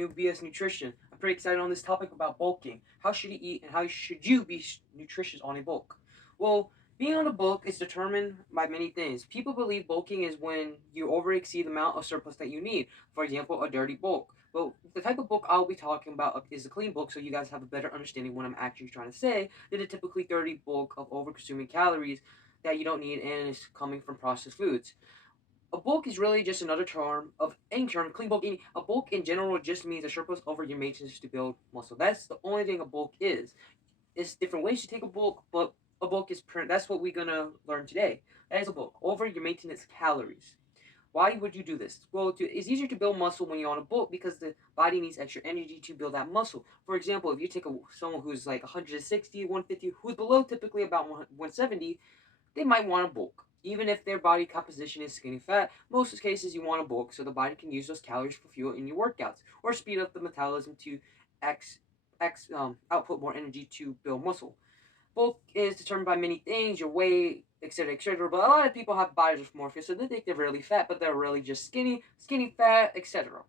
new BS Nutrition. I'm pretty excited on this topic about bulking. How should you eat and how should you be nutritious on a bulk? Well, being on a bulk is determined by many things. People believe bulking is when you over exceed the amount of surplus that you need. For example, a dirty bulk. But the type of bulk I'll be talking about is a clean bulk, so you guys have a better understanding what I'm actually trying to say than a typically dirty bulk of over consuming calories that you don't need and is coming from processed foods. A bulk is really just another term of any term. Clean bulk. A bulk in general just means a surplus over your maintenance to build muscle. That's the only thing a bulk is. It's different ways to take a bulk, but a bulk is that's what we're gonna learn today. That is a bulk over your maintenance calories. Why would you do this? Well, it's easier to build muscle when you're on a bulk because the body needs extra energy to build that muscle. For example, if you take someone who's like 160, 150, who's below typically about 170, they might want a bulk. Even if their body composition is skinny fat, most of the cases you want a bulk so the body can use those calories for fuel in your workouts or speed up the metabolism to output more energy to build muscle. Bulk is determined by many things, your weight, etc., etc. But a lot of people have body dysmorphia, so they think they're really fat, but they're really just skinny fat, etc.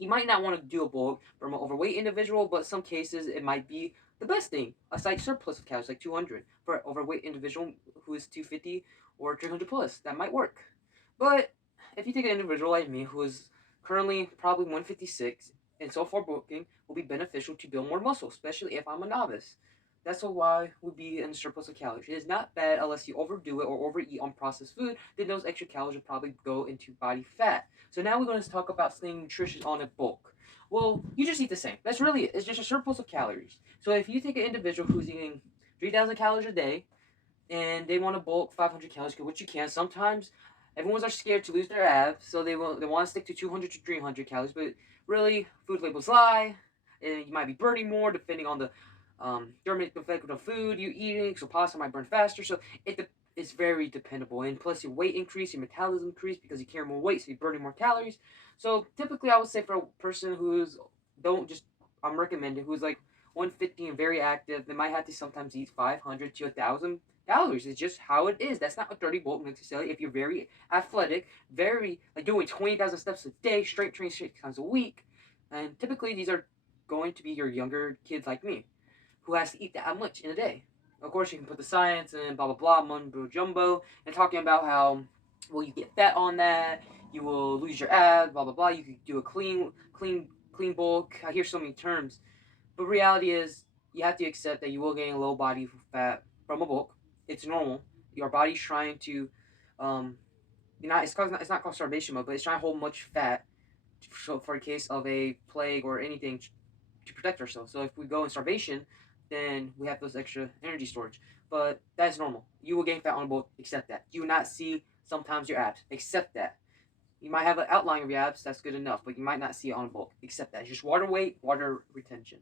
You might not want to do a bulk from an overweight individual, but in some cases it might be the best thing. A slight surplus of calories, like 200, for an overweight individual who is 250 or 300 plus. That might work. But if you take an individual like me who is currently probably 156 and so far bulking will be beneficial to build more muscle, especially if I'm a novice. That's why would be in surplus of calories. It is not bad unless you overdo it or overeat on processed food. Then those extra calories will probably go into body fat. So now we're going to talk about staying nutritious on a bulk. Well, you just eat the same. That's really it. It's just a surplus of calories. So if you take an individual who's eating 3,000 calories a day and they want to bulk 500 calories, which you can. Sometimes everyone's are scared to lose their abs, so they want to stick to 200 to 300 calories. But really, food labels lie. And you might be burning more depending on the thermic effect of the food you're eating. So pasta might burn faster. So it's very dependable. And plus, your weight increase, your metabolism increase because you carry more weight, so you're burning more calories. So typically, I would say for a person who's don't just I'm recommending who's like 150 and very active, they might have to sometimes eat 500 to 1,000 calories. It's just how it is. That's not a dirty bulk necessarily. If you're very athletic, very like doing 20,000 steps a day, strength training 6 times a week, and typically these are going to be your younger kids like me, who has to eat that much in a day. Of course, you can put the science and blah blah blah, mumbo jumbo, and talking about how well you get fat on that, you will lose your abs, blah blah blah. You could do a clean bulk. I hear so many terms, but reality is you have to accept that you will gain low body fat from a bulk. It's normal. Your body's trying to, it's not called starvation mode, but it's trying to hold much fat, so for a case of a plague or anything to protect ourselves. So if we go in starvation, then we have those extra energy storage. But that's normal. You will gain fat on a bulk. Accept that. You will not see sometimes your abs. Accept that. You might have an outline of your abs. That's good enough, but you might not see it on a bulk. Accept that. It's just water weight, water retention.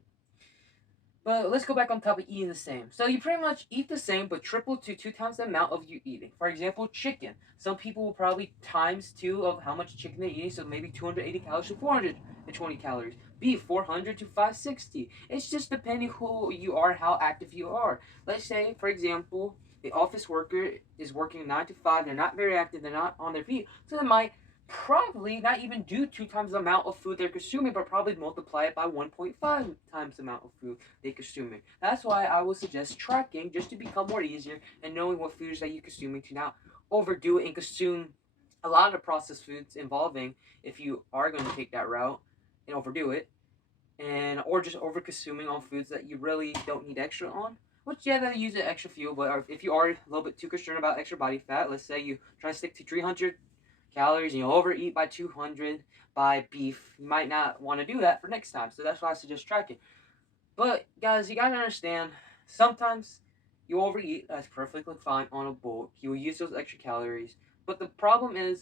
But let's go back on top of eating the same. So you pretty much eat the same, but triple to 2 times the amount of you eating. For example, chicken. Some people will probably times 2 of how much chicken they're eating, so maybe 280 calories to 420 calories. Beef, 400 to 560. It's just depending who you are, how active you are. Let's say, for example, the office worker is working 9 to 5. They're not very active. They're not on their feet, so they might probably not even do 2 times the amount of food they're consuming, but probably multiply it by 1.5 times the amount of food they're consuming. That's why I would suggest tracking just to become more easier and knowing what foods that you're consuming to not overdo it and consume a lot of processed foods involving if you are going to take that route and overdo it, and or just over consuming on foods that you really don't need extra on. Which yeah, that use the extra fuel, but if you are a little bit too concerned about extra body fat, let's say you try to stick to 300 calories and you overeat by 200 by beef, you might not want to do that for next time. So that's why I suggest tracking. But guys, you gotta understand, sometimes you overeat. That's perfectly fine on a bulk. You will use those extra calories. But the problem is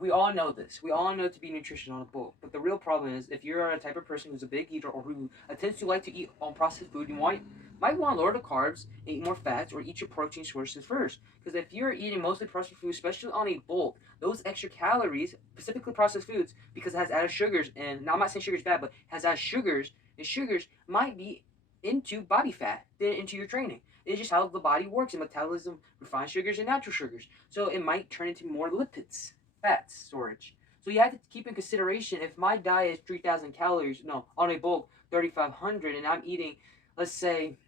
we all know this. We all know to be nutritious on a bulk. But the real problem is if you're a type of person who's a big eater or who tends to like to eat on processed food, you might want to lower the carbs, eat more fats, or eat your protein sources first. Because if you're eating mostly processed food, especially on a bulk, those extra calories, specifically processed foods, because it has added sugars, and now I'm not saying sugar's bad, but has added sugars, and sugars might be into body fat, then into your training. It's just how the body works in metabolism, refined sugars and natural sugars. So it might turn into more lipids, fats storage. So you have to keep in consideration if my diet is 3,000 calories, no, on a bulk 3,500, and I'm eating, let's say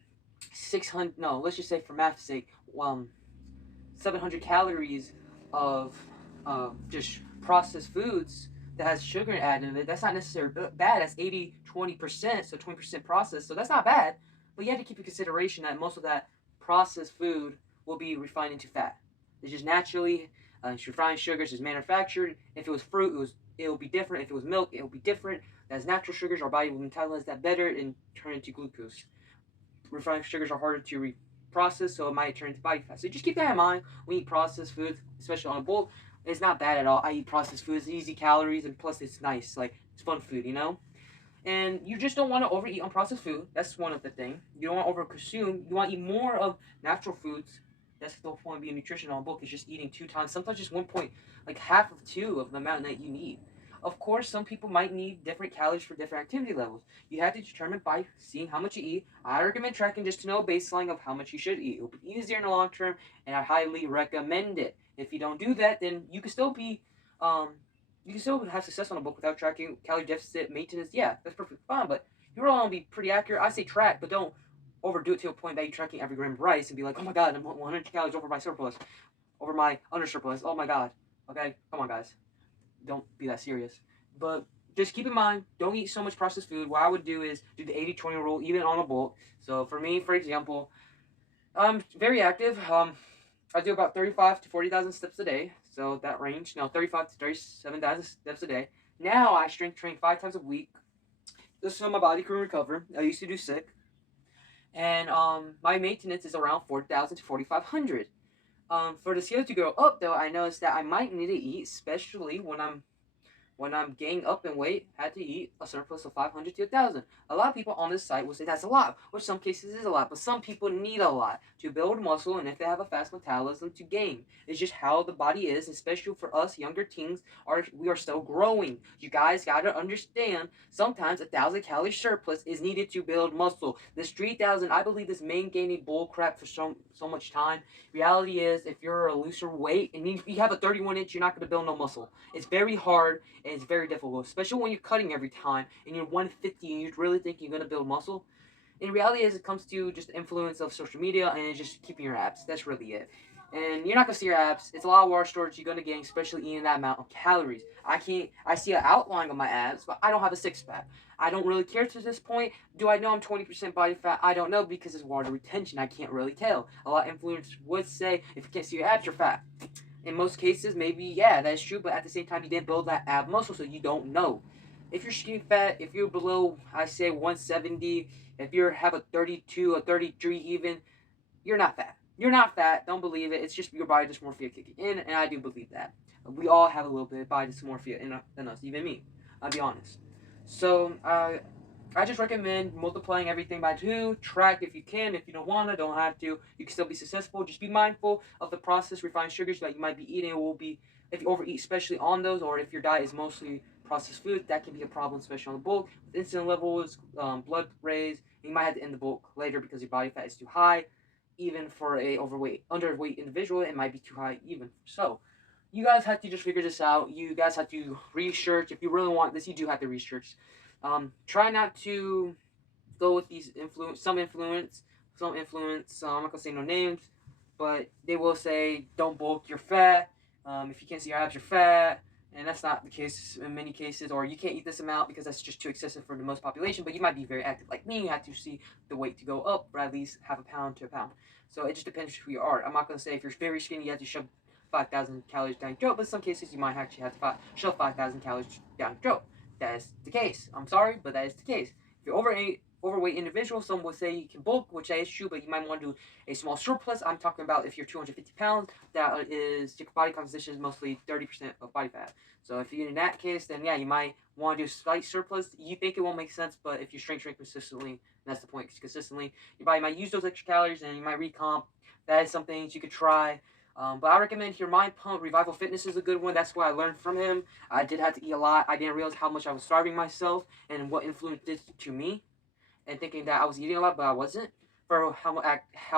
600. No, let's just say for math's sake, 700 calories of just processed foods that has sugar added in it. That's not necessarily bad. That's 80, 20%, so 20% processed. So that's not bad. But you have to keep in consideration that most of that processed food will be refined into fat. It's just naturally, refined sugars is manufactured. If it was fruit, it'll be different. If it was milk, it'll be different. That's natural sugars. Our body will metabolize that better and turn into glucose. Refined sugars are harder to process, so it might turn into body fat. So just keep that in mind when you eat processed foods, especially on a bulk. It's not bad at all. I eat processed foods, easy calories, and plus it's nice. Like, it's fun food, you know? And you just don't want to overeat on processed food. That's one of the things. You don't want to overconsume. You want to eat more of natural foods. That's the whole point of being nutrition on a bulk, is just eating 2 times, sometimes just 1 point, like half of two of the amount that you need. Of course, some people might need different calories for different activity levels. You have to determine by seeing how much you eat. I recommend tracking just to know a baseline of how much you should eat. It will be easier in the long term, and I highly recommend it. If you don't do that, then um, you can still have success on a book without tracking calorie deficit maintenance. Yeah, that's perfectly fine, but you really want to be pretty accurate. I say track, but don't overdo it to a point that you're tracking every gram of rice and be like, oh my god, I'm 100 calories over my surplus, over my under surplus. Oh my god. Okay, come on, guys, don't be that serious. But just keep in mind, don't eat so much processed food. What I would do is do the 80-20 rule, even on a bulk. So for me, for example, I'm very active. I do about 35 to 40,000 steps a day. So that range, no, 35 to 37,000 steps a day. Now I strength train 5 times a week, just so my body can recover. I used to do sick, and my maintenance is around 4,000 to 4,500. For the CO2 to go up, though, I noticed that I might need to eat, especially when I'm getting up in weight, had to eat a surplus of 500 to 1,000. A lot of people on this site will say that's a lot, which some cases is a lot, but some people need a lot to build muscle, and if they have a fast metabolism, to gain. It's just how the body is, especially for us younger teens. We are still growing. You guys gotta understand. Sometimes 1,000 calorie surplus is needed to build muscle. This 3,000, I believe, this main gaining bull crap for so much time. Reality is, if you're a looser weight and you have a 31 inch, you're not gonna build no muscle. It's very hard and it's very difficult, especially when you're cutting every time and you're 150 and you really think you're gonna build muscle. In reality, as it comes to just the influence of social media and just keeping your abs, that's really it. And you're not gonna see your abs. It's a lot of water storage you're gonna gain, especially eating that amount of calories. I see an outline of my abs, but I don't have a six pack. I don't really care to this point. Do I know I'm 20% body fat? I don't know, because it's water retention. I can't really tell. A lot of influencers would say, if you can't see your abs, you're fat. In most cases, maybe, yeah, that's true, but at the same time, you didn't build that ab muscle, so you don't know. If you're skinny fat, if you're below, I say 170, if you have a 32, a 33 even, you're not fat. You're not fat. Don't believe it. It's just your body dysmorphia kicking in, and I do believe that. We all have a little bit of body dysmorphia in us, even me. I'll be honest. So, I just recommend multiplying everything by 2. Track if you can. If you don't want to, don't have to. You can still be successful. Just be mindful of the processed refined sugars that you might be eating. It will be, if you overeat, especially on those, or if your diet is mostly processed food, that can be a problem, especially on the bulk. With insulin levels, blood raise, you might have to end the bulk later because your body fat is too high. Even for a underweight individual, it might be too high even. So, you guys have to just figure this out. You guys have to research. If you really want this, you do have to research. Try not to go with these some influence. I'm not gonna say no names, but they will say don't bulk, you're fat. If you can't see your abs, you're fat, and that's not the case in many cases. Or you can't eat this amount because that's just too excessive for the most population. But you might be very active like me. You have to see the weight to go up, or at least half a pound to a pound. So it just depends who you are. I'm not gonna say if you're very skinny, you have to shove 5,000 calories down your throat, but in some cases you might actually have to shove 5,000 calories down your throat. That is the case. I'm sorry, but that is the case. If you're overweight individual, some would say you can bulk, which that is true, but you might want to do a small surplus. I'm talking about if you're 250 pounds, that is your body composition is mostly 30% of body fat. So if you're in that case, then yeah, you might want to do a slight surplus. You think it won't make sense, but if you shrink consistently, that's the point. Consistently, your body might use those extra calories, and you might recomp. That is some things you could try. But I recommend your Mind Pump. Revival Fitness is a good one. That's what I learned from him. I did have to eat a lot. I didn't realize how much I was starving myself and what influence did to me. And thinking that I was eating a lot, but I wasn't. For how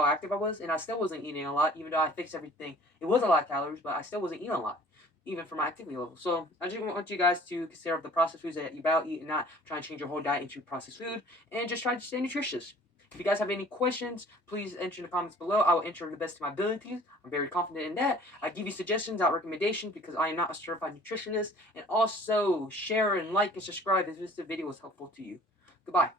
active I was, and I still wasn't eating a lot, even though I fixed everything. It was a lot of calories, but I still wasn't eating a lot. even for my activity level. So I just want you guys to consider the processed foods that you about eat and not try and change your whole diet into processed food, and just try to stay nutritious. If you guys have any questions, please enter in the comments below. I will answer the best of my abilities. I'm very confident in that. I give you suggestions, not recommendations, because I am not a certified nutritionist. And also, share and like and subscribe if this video was helpful to you. Goodbye.